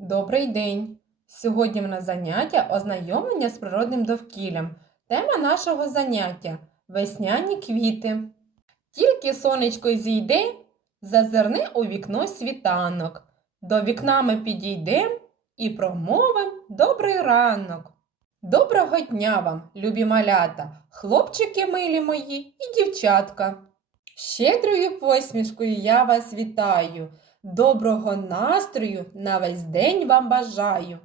Добрий день! Сьогодні в нас заняття ознайомлення з природним довкіллям. Тема нашого заняття весняні квіти. Тільки сонечко зійде, зазирни у вікно світанок. До вікна ми підійдем і промовим добрий ранок. Доброго дня вам, любі малята, хлопчики милі мої і дівчатка. Щедрою посмішкою я вас вітаю. Доброго настрою на весь день вам бажаю.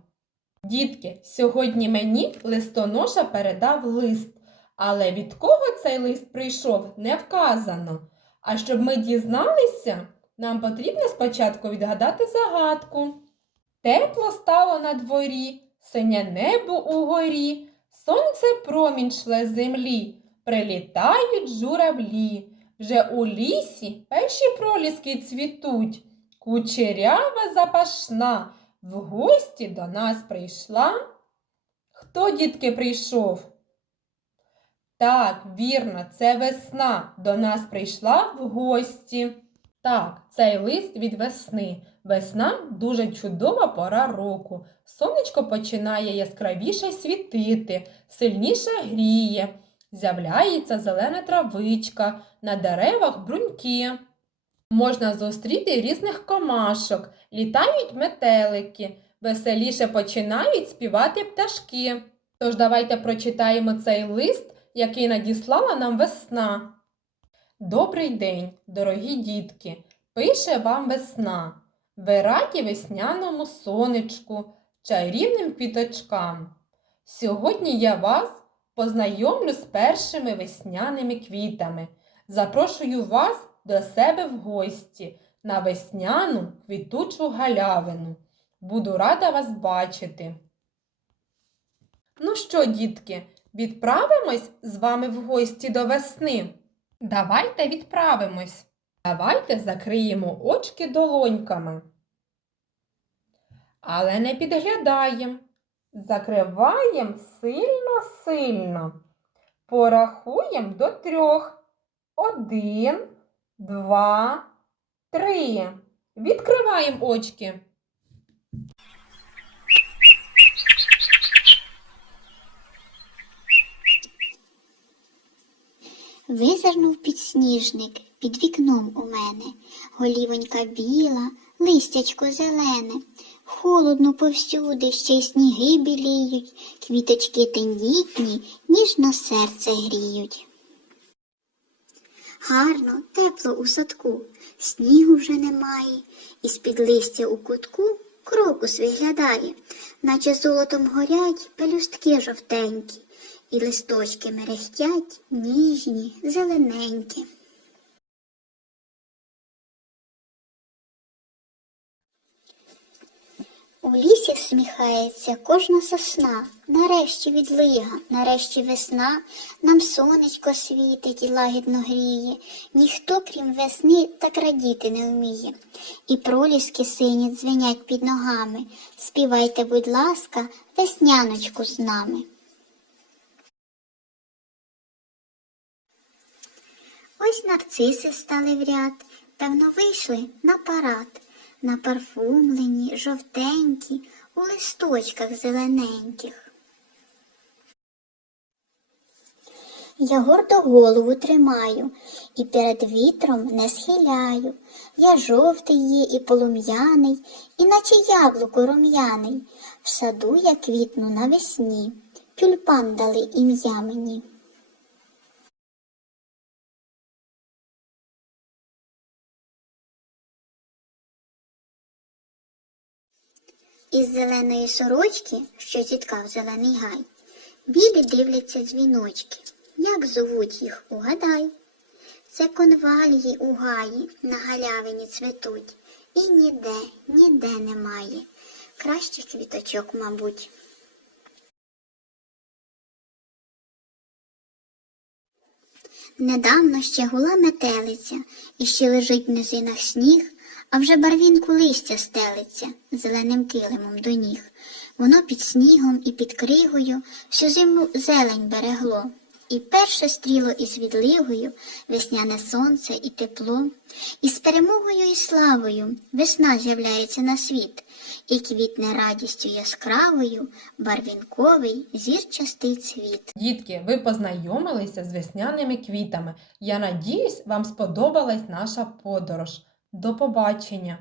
Дітки, сьогодні мені листоноша передав лист, але від кого цей лист прийшов, не вказано. А щоб ми дізналися, нам потрібно спочатку відгадати загадку. Тепло стало на дворі, синє небо угорі, сонце промінь шле землі, прилітають журавлі. Вже у лісі перші проліски цвітуть. Кучерява запашна в гості до нас прийшла. Хто, дітки, прийшов? Так, вірно, це весна до нас прийшла в гості. Так, цей лист від весни. Весна дуже чудова пора року. Сонечко починає яскравіше світити, сильніше гріє. З'являється зелена травичка, на деревах бруньки. Можна зустріти різних комашок, літають метелики, веселіше починають співати пташки. Тож давайте прочитаємо цей лист, який надіслала нам весна. Добрий день, дорогі дітки! Пише вам весна. Ви раді весняному сонечку, чарівним квіточкам. Сьогодні я вас познайомлю з першими весняними квітами. Запрошую вас до себе в гості на весняну квітучу галявину. Буду рада вас бачити. Ну що, дітки, відправимось з вами в гості до весни? Давайте відправимось. Давайте закриємо очки долоньками. Але не підглядаємо. Закриваємо сильно-сильно. Порахуємо до трьох. Один, два, три. Відкриваємо очки. Визирнув підсніжник під вікном у мене, голівонька біла, листячко зелене, холодно повсюди, ще й сніги біліють, квіточки тендітні, ніжно серце гріють. Гарно, тепло у садку, снігу вже немає, і з-під листя у кутку крокус виглядає, наче золотом горять пелюстки жовтенькі, і листочки мерехтять ніжні, зелененькі. У лісі всміхається кожна сосна, нарешті відлига, нарешті весна, нам сонечко світить і лагідно гріє, ніхто, крім весни, так радіти не вміє. І проліски сині дзвенять під ногами. Співайте, будь ласка, весняночку з нами. Ось нарциси стали в ряд, певно, вийшли на парад, напарфумлені, жовтенькі, у листочках зелененьких. Я гордо голову тримаю і перед вітром не схиляю. Я жовтий є і полум'яний, і наче яблуко рум'яний. В саду я квітну навесні, тюльпан дали ім'я мені. Із зеленої сорочки, що зіткав зелений гай, білі дивляться дзвіночки. Як зовуть їх, угадай. Це конвалії у гаї на галявині цвітуть, і ніде, ніде немає. Кращих квіточок, мабуть. Недавно ще гула метелиця, і ще лежить в низинах сніг, а вже барвінку листя стелиться зеленим килимом до ніг. Воно під снігом і під кригою всю зиму зелень берегло, і перше стріло із відливою, весняне сонце і тепло, і з перемогою і славою весна з'являється на світ, і квітне радістю яскравою, барвінковий зірчастий цвіт. Дітки, ви познайомилися з весняними квітами. Я надіюсь, вам сподобалась наша подорож. До побачення!